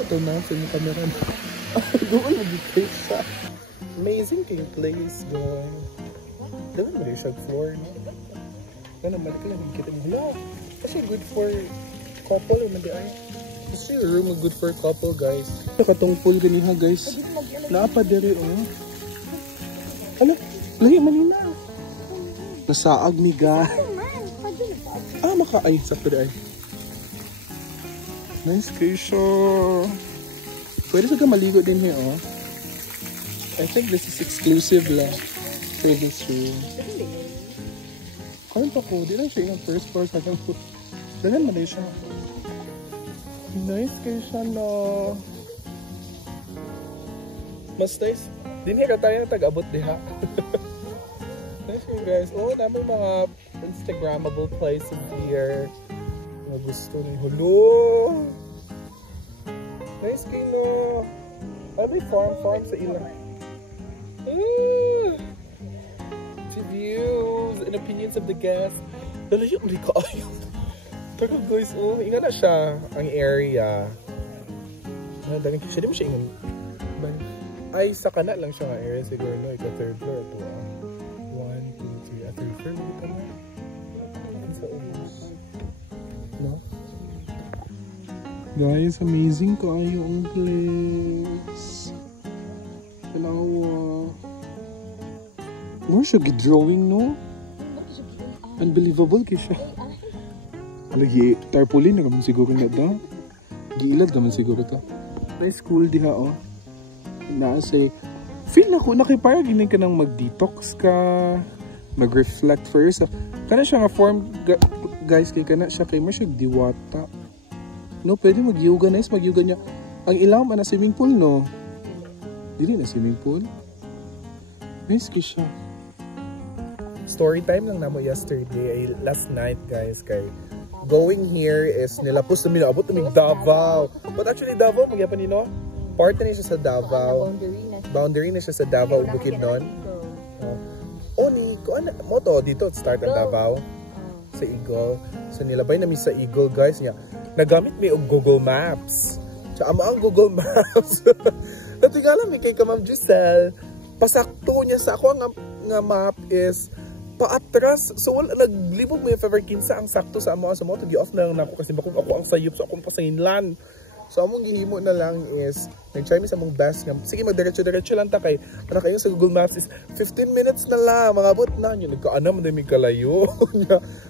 ito na sa yung camera na. Doon mag-i-place siya. Amazing king place, boy. Doon mo rin siya floor, no? Ganun, mali ka lang kita mo. Hala, kasi good for couple, hindi ay. Kasi yung room good for couple, guys. Katong pool ganiha, guys. Naapa diri, oh. Hala, lahi manina. Nasaag ni ga. Ah, maka-ay, sakto di ay. Nice kayo. Pwede sa ka maligo din here, oh. I think this is exclusive lang for this room. Karon pa ko, di lang siya yung first floor sa akin. Dagan mo din siya. Nice kayo siya, no. Mas nice. Din here tayo tag-abot diha. Nice kayo, guys. Oh, namin mga Instagrammable places here. Mga gusto ni Hulo. Nice kayo, no. Ano may farm sa ilang? The views and opinions of the guests. Lalayo mo rin kaayo. Taka guys, oh, inga na siya ang area. Daging siya, di mo siya ingan. Ay, sa kana lang siya nga area siguro, no? Ika third floor ito, 1, 2, 3, third floor mo dito na. Sa ubos. No? Guys, amazing kaayo ang place. Dalawa. More siya drawing, no? Unbelievable kayo siya. Alagi, tarpaulin na naman siguro na da. Giilad naman siguro ta. Nice school diha, oh. Naasay. Feel na ko, nakipara gini ka nang mag-detox ka. Mag-reflect first. Kana siya nga form, guys, kay kana siya kay mo siya diwata. No, pwede mag-yoga, nice mag-yoga niya. Ang ilaw man na swimming pool, no? Dili na swimming pool. Nice kay siya. Story time lang namo yesterday, last night, guys, kay going here is nilapos namin, abot namin Davao. But actually Davao, magyapa nino, part na siya sa Davao. Boundary na siya sa Davao, Bukidnon. Oni, kung ano, mo to, dito start ang Davao. Sa Eagle. So nilabay namin sa Eagle, guys. Niya, nagamit may og Google Maps. So ama ang Google Maps. Natingala mi kay Ma'am Giselle. Pasakto niya sa ako nga map is paatras. So wala naglibog mo yung favor kinsa ang sakto sa amo sa mo to gi-off na lang ako kasi bakit ako ang sayop so akong pasanginlan. So among gihimo na lang is nag-try mi sa among best nga sige magdiretso-diretso lang ta kay para kayo sa Google Maps is 15 minutes na lang mangabot na nyo nagkaanam na mi kalayo.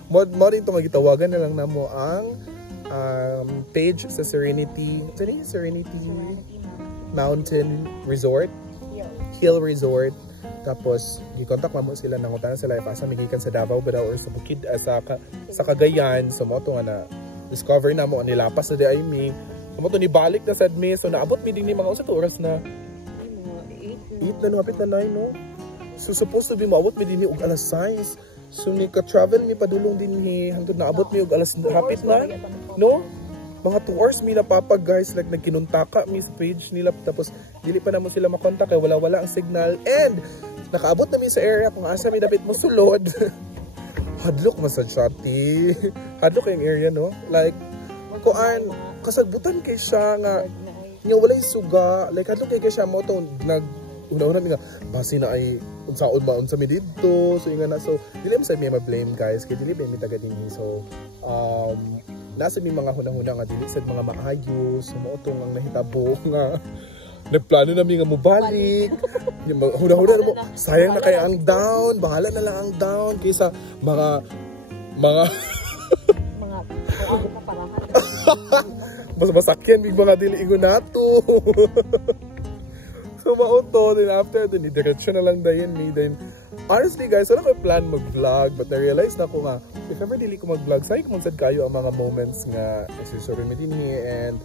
Mo rin to nga gitawagan na lang namo ang page sa Serenity Mountain Resort, Hill Resort. Tapos gi-contact mo sila nang utanan sila ipasa migikan sa Davao ba or sa Bukid sa Cagayan. So mo to nga na discover na mo nilapas na di ay mi. So mo to ni balik na sad mi. So naabot mi din ni mga usat oras na 8 na no hapit na 9 no. So supposed to be maabot mi din ni og alas 6. So ni ka travel mi padulong din ni hangtod naabot mi og alas hapit na no. Mga 2 hours mi napapag guys, like nagkinuntaka mi sa page nila tapos dili pa naman sila makontak kay wala ang signal and nakaabot na mi sa area kung asa mi dapat mo sulod. Hadlok man sa chati. Hadlok yung area no, like kuan kasagbutan kay siya nga walay suga, like hadlok kay siya mo to nag una-una mi nga basi na ay unsaon ba unsa mi didto so inga na so dili mo sa mi ma-blame guys kay dili ba mi taga dinhi so nasa may mga hunang-hunang nga dili sad mga maayos sumuotong ang nahitabo nga nagplano na mi nga mobalik hunang-hunang mo sayang na kay ang down bahala na lang ang down kaysa mga mas masakyan big mga dili ingon nato. So mauto then after then diretso na lang dayon mi then honestly guys wala ko plan mag-vlog but na-realize na ko nga if ever dili ko mag-vlog say kung sad kayo ang mga moments nga isusurin mi dinhi and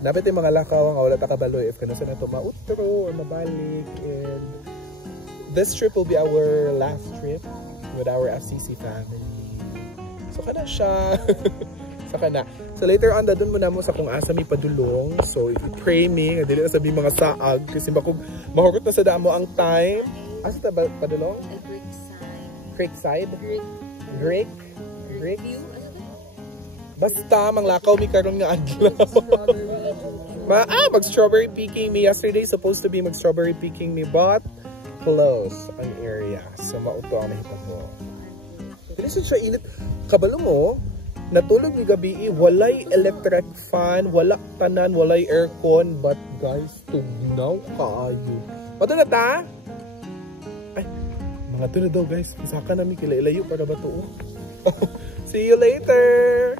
napit yung mga lakaw nga wala ta kabaloy if kanasa na to mautro or mabalik and this trip will be our last trip with our FCC family. So kana siya. So later on dadun mo na mo sa kung asa mi padulong. So i-pray me nga dili na sabi mga saag kasi bakog mahugot na sa damo ang time. Asa ta padulong? Creekside. Creek. Basta, manglakaw mi karon nga adlaw. Mag-strawberry picking me. Yesterday, supposed to be mag-strawberry picking me, but close ang area. So, mauto ang nakita ko. Hindi siya init. Kabalo mo, natulog ni gabi, walay electric fan, wala tanan, walay aircon, but guys, tugnaw kaayo. Mato na ta? Ay, mga to na daw guys. Masaka namin kilailayo para ba to? See you later!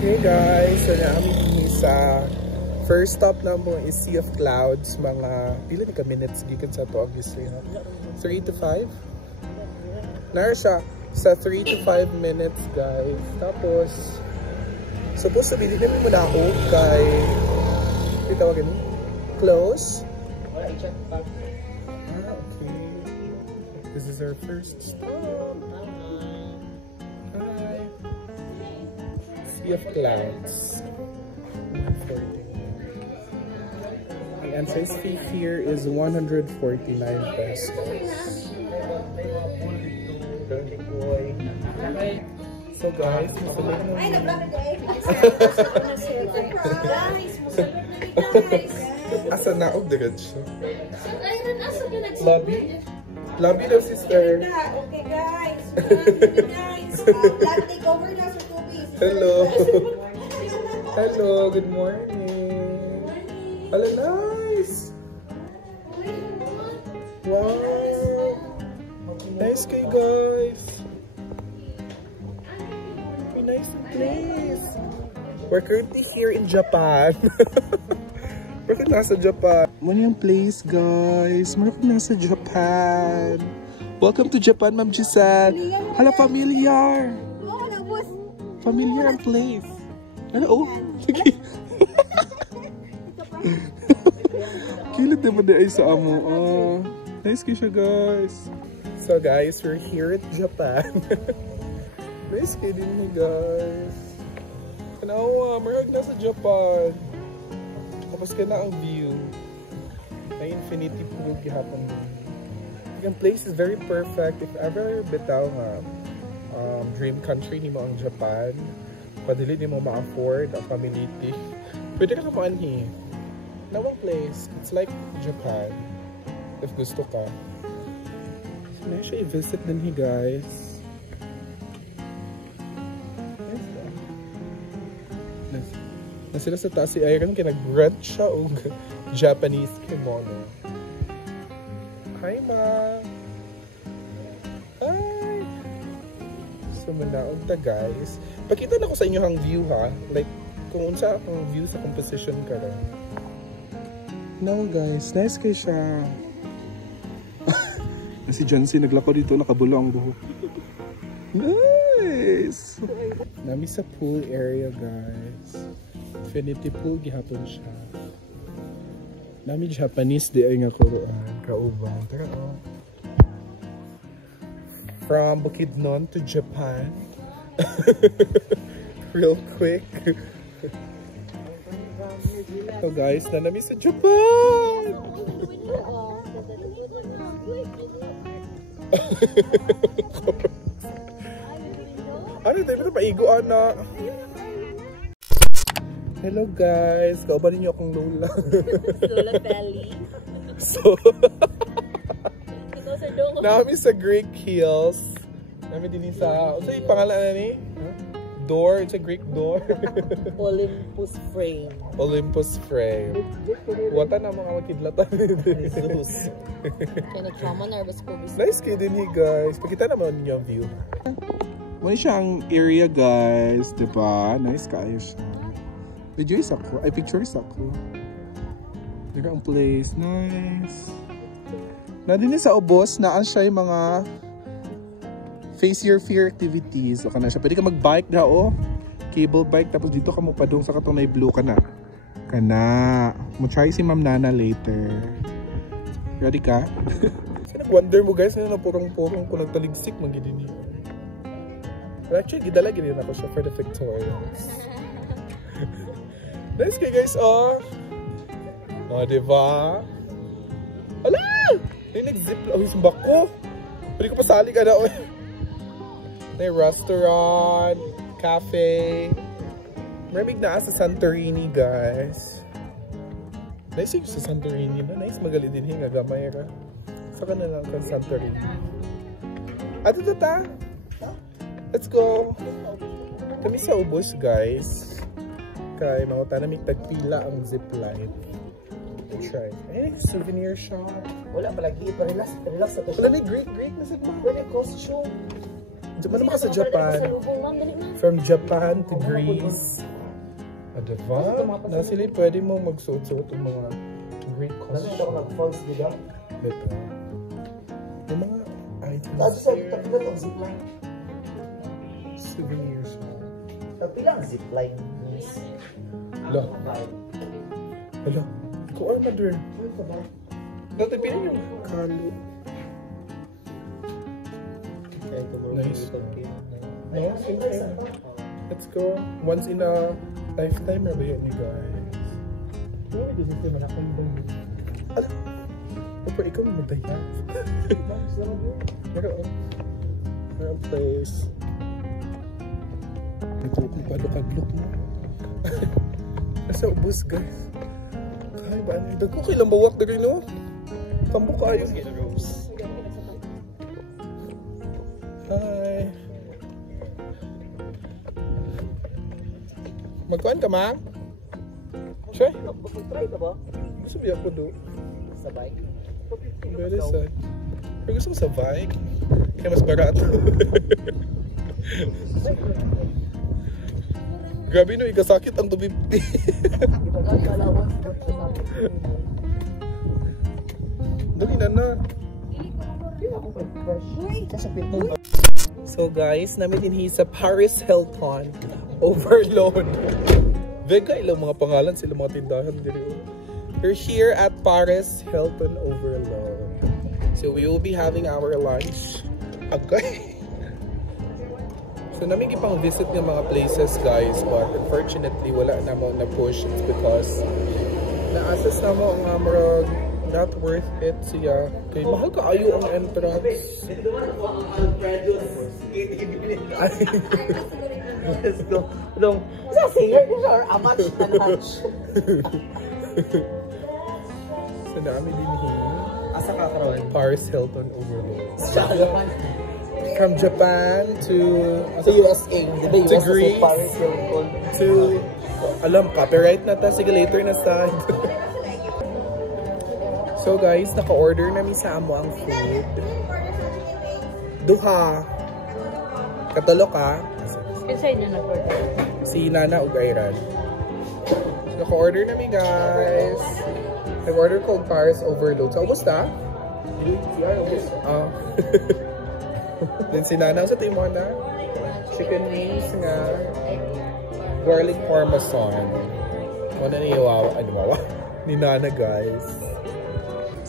Hey guys, so namin sa first stop na mo is Sea of Clouds. Mga pila ni ka minutes gikan sa to obviously. 3 to 5? Nara siya sa 3 to 5 minutes guys. Tapos supposed to be dito namin muna ako kay tawagin mo? Close? Okay. This is our first stop. Hi. Sea of Clouds. 140. The entrance fee here is 149 pesos. So guys, asa na og diretso? Lobby? Lobby daw sister. Okay guys. Take over na sa tubig. Hello. Hello, good morning. Hello, nice. Wow. Nice kay guys. Nice place. We're currently here in Japan. Bakit nasa Japan? Muna yung place, guys. Bakit nasa Japan? Welcome to Japan, Ma'am Giselle. Hala, familiar. Familiar ang place. Ano? Oh, sige. Kilid naman na ay sa amo. Nice kayo siya, guys. So, guys, we're here at Japan. Nice kayo din ni guys. Kanawa, marag na sa Japan. Tapos ka na ang view. May infinity pool gihapon din. Yung place is very perfect. If ever bitaw nga dream country ni mo ang Japan, padili ni mo ma-afford ang family. Pwede ka kamanhi. Nawang place. It's like Japan. If gusto ka. So, na siya i-visit din hi guys. Na sila sa taas si Iron kaya nag-rent siya o Japanese kimono. Hi ma! Hi! So manaog ta guys. Pakita na ko sa inyo ang view ha. Like kung unsa ang view sa composition ka rin. No guys, nice kayo siya. Si John C. naglako dito, nakabulo ang buhok. Nice! Nami sa pool area guys. Infinity pool gihapon siya. Nami Japanese di ay nga kuruan kaubang. Tara oh. From Bukidnon to Japan. Real quick. So guys, na nami sa Japan. Ano tayo ito maigo anak? Hello guys, kauban ninyo akong Lola. Lola Belly. So, namin sa Greek Hills. Namin din sa, ano yung pangalan na ni? Door, it's a Greek door. Olympus Frame. Olympus Frame. Wata na mga makidlatan. Jesus. Kaya na-trauma, nervous ko. Nice kayo din guys. Pakita naman ninyo ang view. Muna siya ang area guys, diba? Nice kayo siya. Videos ako, ay pictures ako. Diba ang place, nice. Na din sa ubos, naan siya yung mga face your fear activities. O ka na siya, pwede ka mag-bike na o. Cable bike, tapos dito ka mo padung sa katong may blue ka na. Kana. Mo-try si Ma'am Nana later. Ready ka? Nag-wonder mo guys, na purong-purong ko nagtaligsik magiging niyo. But actually, gidala din ako siya for the pictorials. Nice kayo guys, oh! Oh, diba? Ala! May nag-zip lang. Yung bako! Pwede ko pasali ka na, oh! May restaurant. cafe. Maraming na sa Santorini, guys. Nice yung sa Santorini na. Nice magaling din hinga gamay ra. Saka na lang kang Santorini. Ato tata. Let's go. Kami sa ubos, guys. Kay mga tanamig tagpila ang zipline. Try. Ay, souvenir shop. Wala palagi, relax sa to. Wala na Greek na sa mga. Wala costume. Diyan naman ka sa Japan. From Japan to Greece. Diba? Na sila pwede mo magsuot-suot ng mga Greek Kasi costume. ako nag-falls, diba? Diba? Yung mga items Tapos sa here. tapilat ang zipline. Souvenir shop. Tapilat ang zipline. Hala. Hala. Ikaw armadur. Dati pinag yung kalo. Nice. No, simple. Let's go. Once in a lifetime, ba yan you guys? Alam. Pero ikaw mo madaya. Meron place. Ito kung padok-adlok mo. Nasa ubos, guys. Kaya ba? Dago kailang bawak na rin, no? Tambo kayo. Hi. Magkuhan ka, ma? Try. Try ka ba? Gusto biya ko do. Sa bike? Very sad. Pero gusto ko sa bike. Kaya mas barato. Grabe no, ikasakit ang 250. Dali na. So guys, namin din sa Paris Hilton Overload. Vega ilang mga pangalan sila mga tindahan dito. We're here at Paris Hilton Overload. So we will be having our lunch. Okay. So namin ipang visit ng mga places, guys, but unfortunately wala na mo na push. It's because na-assess na mo ang amrag not worth it siya. Kay mahal ka ayo ang entrance. Let's go. Dong, sa singer ko siya or amatch na lunch. So namin din Asa ka karon? Paris Hilton Overload. Sa Japan. From Japan to USA. Diba to US Greece sa Paris Hilton. to alam, copyright na ta. Sige, later na sa So guys, naka-order namin sa amo ang food. Duha. Katalo ka. Kasi inyo nag-order. Si Nana ug Ayran. So, naka-order namin, guys. Nag-order ko Paris Overload. So, ubos na? Then si Nana, sa tayo mo na? Chicken wings nga. Garlic parmesan. Wala na yung ni Nana, guys.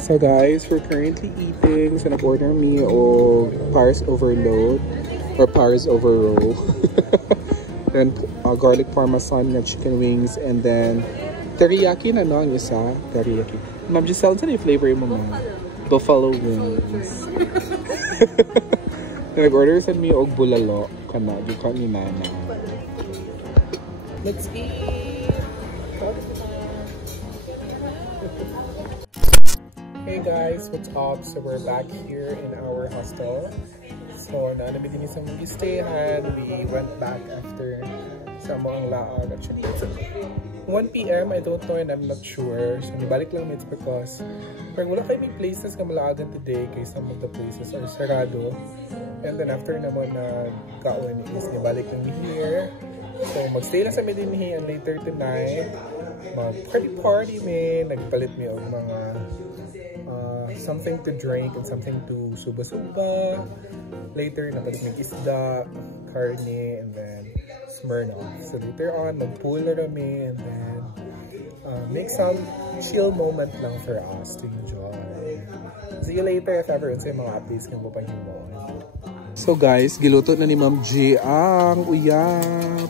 So guys, we're currently eating. So nag-order me o Paris Overload or Paris Overroll. Then garlic parmesan na chicken wings, and then teriyaki na no ang isa. Teriyaki. Ma'am Giselle, saan yung flavor mo, ma'am? Buffalo wings. Nag-order sa me og bulalo kana duka ni Nana. Let's eat. Hey guys, what's up? So we're back here in our hostel. So naanabit din sa mga stayhan. We went back after sa mga laag. Actually, it's 1 PM. I don't know and I'm not sure. So nibalik lang it's because pero wala kayo may places ka malaagan today kay some of the places are sarado. And then after naman na kaon is nibalik lang here. So magstay lang sa Medinhi and later tonight mag-party me. Nagpalit me og mga something to drink and something to suba-suba. Later, napalit may isda, karne, and then Smirnoff. So later on, mag-pool na kami and then make some chill moment lang for us to enjoy. See you later if ever sa mga updates kung papahimuan. So guys, giluto na ni Ma'am G ang uyap.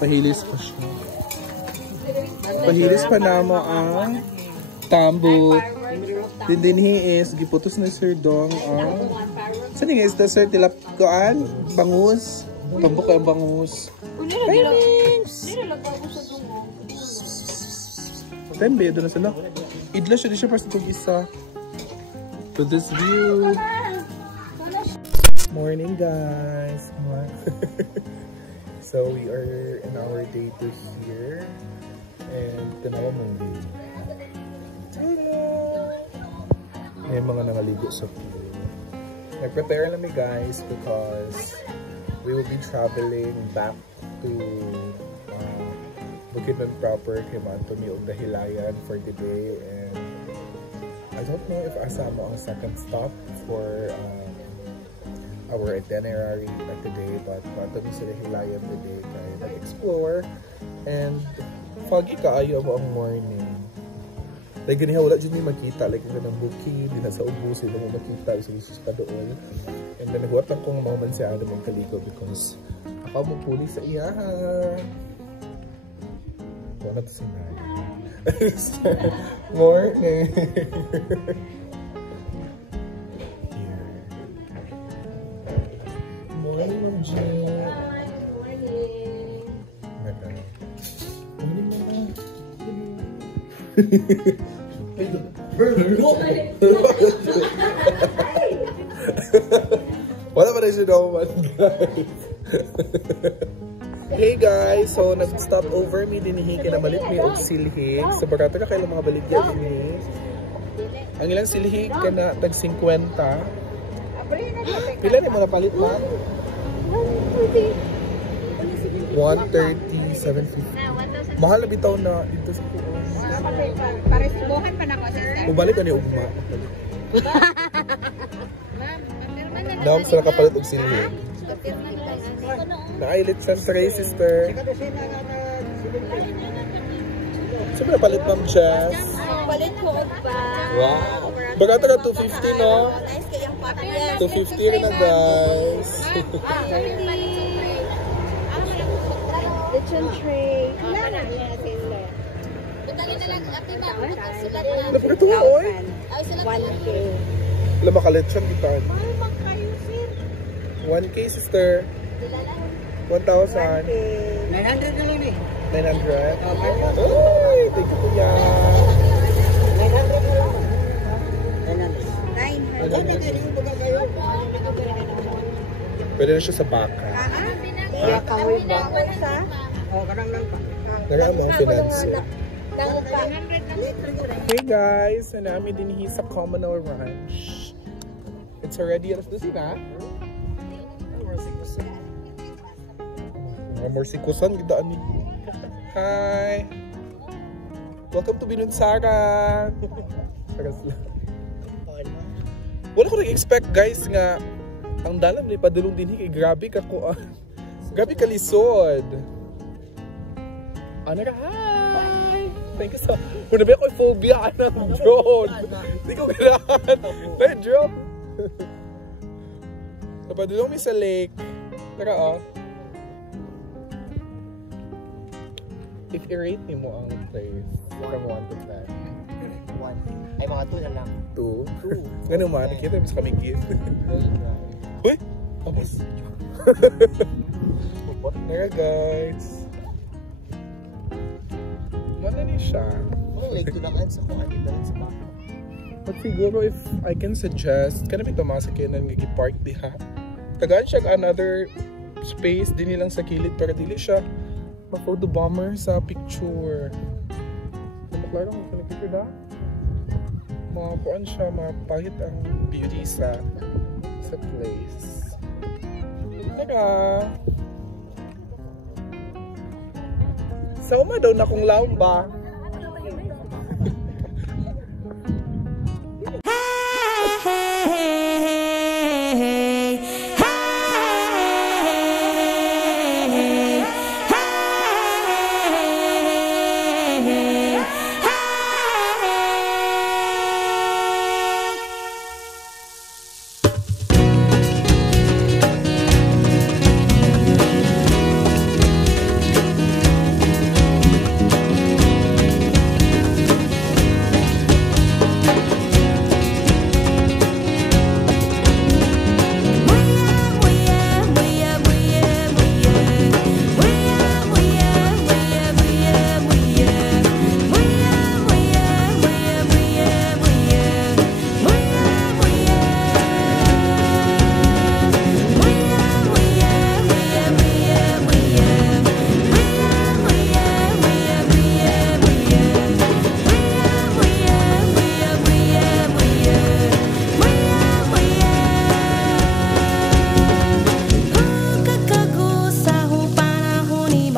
Pahilis pa siya. Pahilis pa na mo ang tambot. Din he is giputos na Sir Dong ang saan nga is the Sir tilap koan bangus Tambok kay ang bangus. Tembe, doon na sila. Idla siya, di siya para sa itong isa. To this view. Morning, guys. So, we are in our day 2 here. And tanawa movie. May mga nangaligo sa pool. Nag-prepare lang guys because we will be traveling back to Bukidnon proper kay Antonio og Dahilayan for the day, and I don't know if asama ang second stop for our itinerary at today, but Antonio sa Dahilayan today kay nag-explore and foggy kaayo ang morning. Like ganiha wala dyan yung makita, like yung ng bukid, di na sa ubos, hindi mo makita, isa pa doon. And then naghuwatan kong moment si Adam ang kaligo because ako mo puli sa iyahan. Wala to si Nay. Morning! Morning, Ma'am Jean. Morning, Mama. Wala ba na siya naman, guys? Hey guys, so nag-stop over me dinhi kay namalit mi og silhig. So barato ka kailang mga baligya dinhi. Ang ilang silhig kana tag 50. Pila ni mga palit man? 130, 750. Mahal na bitaw na dito sa kuon. Para subuhan pa na ko sister. Ubalik ani ugma. Naam sa nakapalit og silhig. Na-eyelid tray, sister. Saan na palit, Ma'am Jess? Palit ko pa. Wow. Baga ito ka 250, no? 250 rin na, guys. Lechon tray. Napagkito nga, oy. 1K. Wala makalechon kita. 1K, sister. 1,000. 900 na lang eh. 900? Uy! Thank you, kuya. 900 na lang. 900. Pwede na siya sa baka. Kaya kahoy ba? Oh, karang lang pa. Nagano ang finance. Hey guys! Nami din sa Commonweal Ranch. It's already alas 12 na. More sikusan kita ani. Hi. Welcome to Binunsaran. Wala ko nag-expect guys nga ang dalam ni padulong dinhi kay grabe ka ko. Grabe ka lisod. Ana ka, hi. Thank you so. Una ba ko phobia ng drone. Hindi ko ganahan. May drone. Napadulong mi sa lake. Tara oh. If i-rate ni mo ang place from 1 to 10. 1. Ay, mga 2 na lang. 2? Ganun man, nakita mo sa kami gift. Uy! Tapos. Tara guys. Mana ni siya? Like 2 lang sa kung ano rin sa baka. But siguro if I can suggest, kanami ito mga sakinan nga i-park diha. Tagaan siya another space din nilang sa kilid para dili siya photo bomber sa picture. Maklaro mo sa picture da? Makakuan siya, mapahit ang beauty sa place. Tara! Sa uma daw na kong lamba.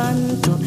canto